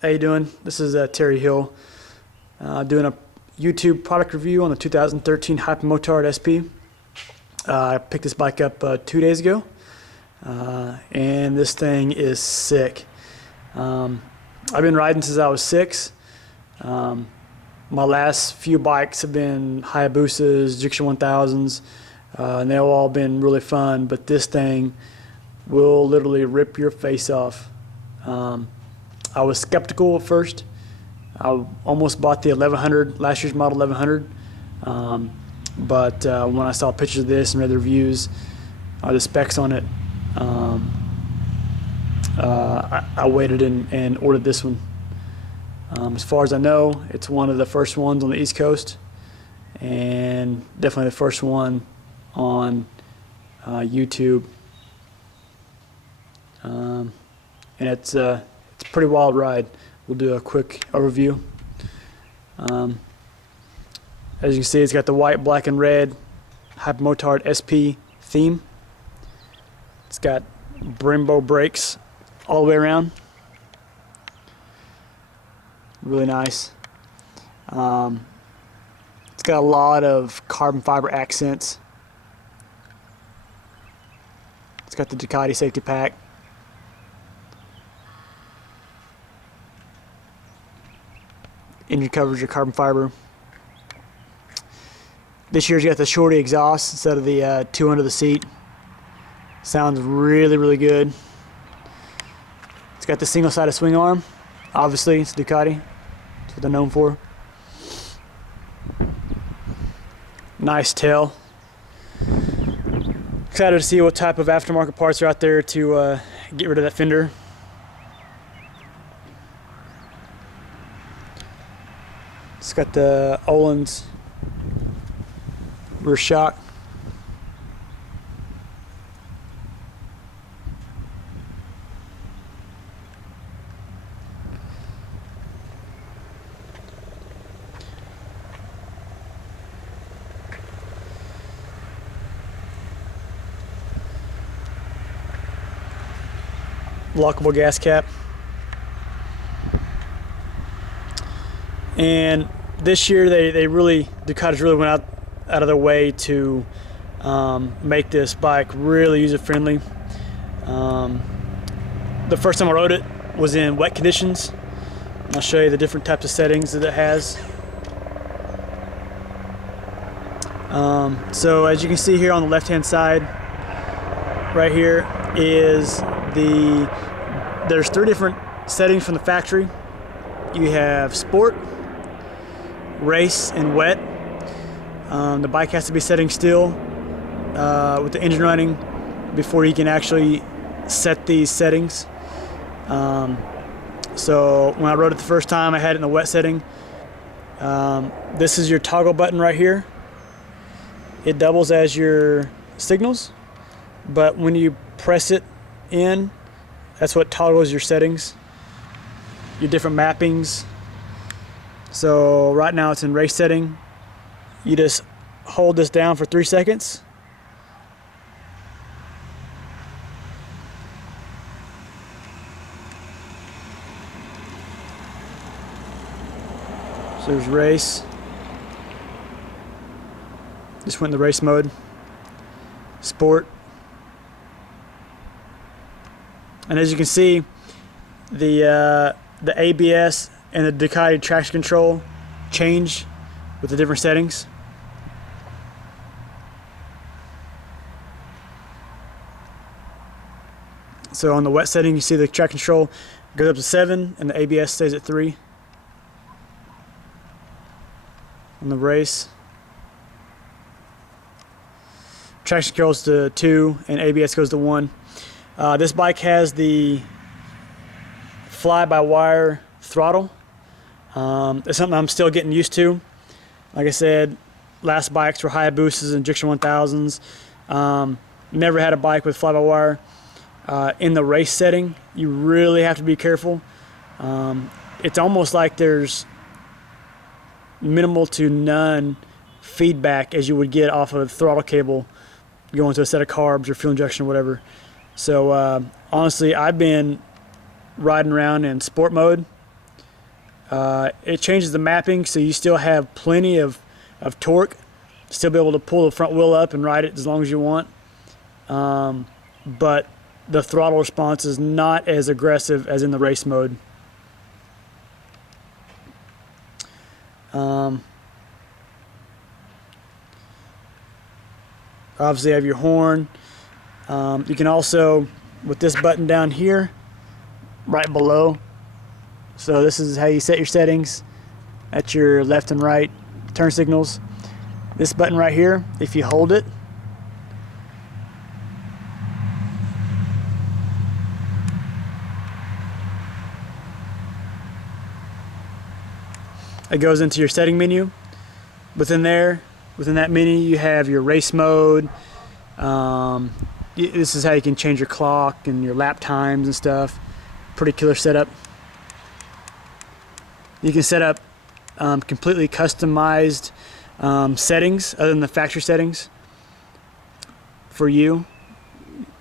How you doing? This is Terry Hill doing a YouTube product review on the 2013 Hypermotard SP. I picked this bike up 2 days ago, and this thing is sick. I've been riding since I was 6. My last few bikes have been Hayabusas, Ducati 1000s, and they've all been really fun, but this thing will literally rip your face off. I was skeptical at first. I almost bought the 1100, last year's model 1100, but when I saw pictures of this and read the reviews, the specs on it, I waited and ordered this one. As far as I know, it's one of the first ones on the East Coast, and definitely the first one on YouTube. And it's a pretty wild ride. We'll do a quick overview. As you can see, it's got the white, black, and red Hypermotard SP theme. It's got Brembo brakes all the way around. Really nice. It's got a lot of carbon fiber accents. It's got the Ducati safety pack. Engine covers are carbon fiber. This year's got the shorty exhaust instead of the 2 under the seat. Sounds really, really good. It's got the single-sided swing arm. Obviously, it's Ducati. That's what they're known for. Nice tail. Excited to see what type of aftermarket parts are out there to get rid of that fender. It's got the Öhlins rear shock. Lockable gas cap. And this year Ducati's really went out of their way to make this bike really user friendly. The first time I rode it was in wet conditions. I'll show you the different types of settings that it has. So as you can see here on the left hand side, right here is there's 3 different settings from the factory. You have sport, race, and wet. The bike has to be setting still with the engine running before you can actually set these settings. So when I rode it the first time, I had it in the wet setting. This is your toggle button right here. It doubles as your signals, but when you press it in, that's what toggles your settings, your different mappings. So right now it's in race setting. You just hold this down for 3 seconds. So there's race. Just went in the race mode. Sport. And as you can see, the ABS and the Ducati traction control change with the different settings. So on the wet setting, you see the traction control goes up to 7 and the ABS stays at 3. On the race, traction goes to 2 and ABS goes to 1. This bike has the fly-by-wire throttle. It's something I'm still getting used to. Like I said, last bikes were Hayabusas and Ducati 1000s. Never had a bike with fly-by-wire. In the race setting, you really have to be careful. It's almost like there's minimal to none feedback as you would get off of a throttle cable going to a set of carbs or fuel injection or whatever. So honestly, I've been riding around in sport mode It changes the mapping, so you still have plenty of torque. Still be able to pull the front wheel up and ride it as long as you want. But the throttle response is not as aggressive as in the race mode. Obviously you have your horn. You can also, with this button down here, right below, so this is how you set your settings. That's your left and right turn signals. This button right here, if you hold it, it goes into your setting menu. Within that menu, you have your race mode. This is how you can change your clock and your lap times and stuff. Pretty killer setup. You can set up completely customized settings other than the factory settings for you.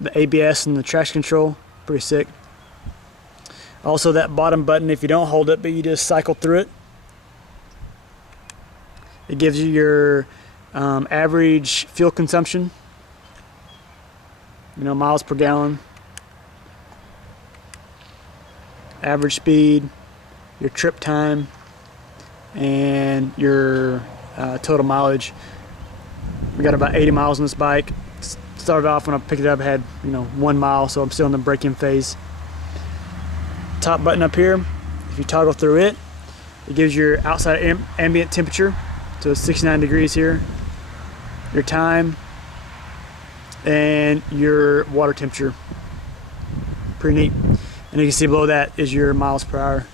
The ABS and the traction control, pretty sick. Also that bottom button, if you don't hold it but you just cycle through it, it gives you your average fuel consumption, miles per gallon, average speed, your trip time, and your total mileage. We got about 80 miles on this bike. Started off when I picked it up, had 1 mile, so I'm still in the break-in phase. Top button up here, if you toggle through it, it gives your outside ambient temperature, so it's 69 degrees here, your time, and your water temperature. Pretty neat. And you can see below that is your miles per hour.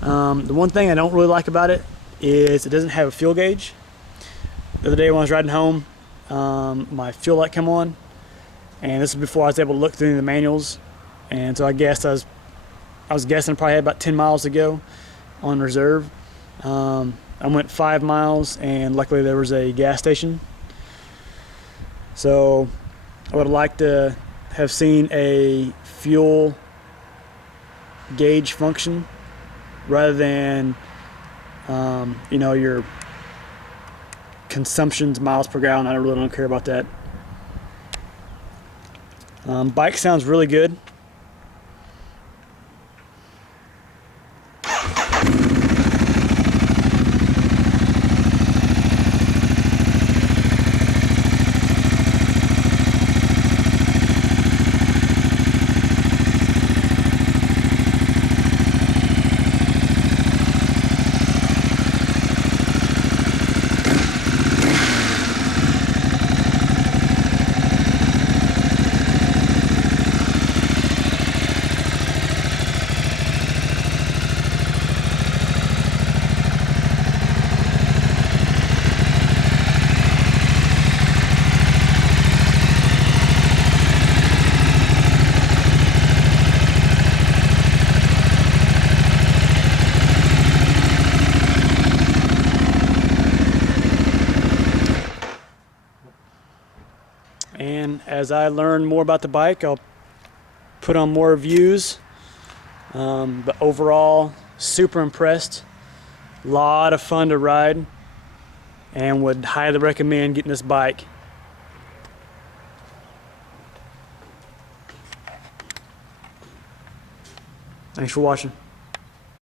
The one thing I don't really like about it is it doesn't have a fuel gauge. The other day when I was riding home, my fuel light came on, and this is before I was able to look through the manuals, and so I guessed I was guessing I probably had about 10 miles to go on reserve. I went 5 miles, and luckily there was a gas station. So I would have liked to have seen a fuel gauge function rather than your consumptions miles per gallon. I really don't care about that. Bike sounds really good. And as I learn more about the bike, I'll put on more reviews. But overall, super impressed. A lot of fun to ride, and would highly recommend getting this bike. Thanks for watching.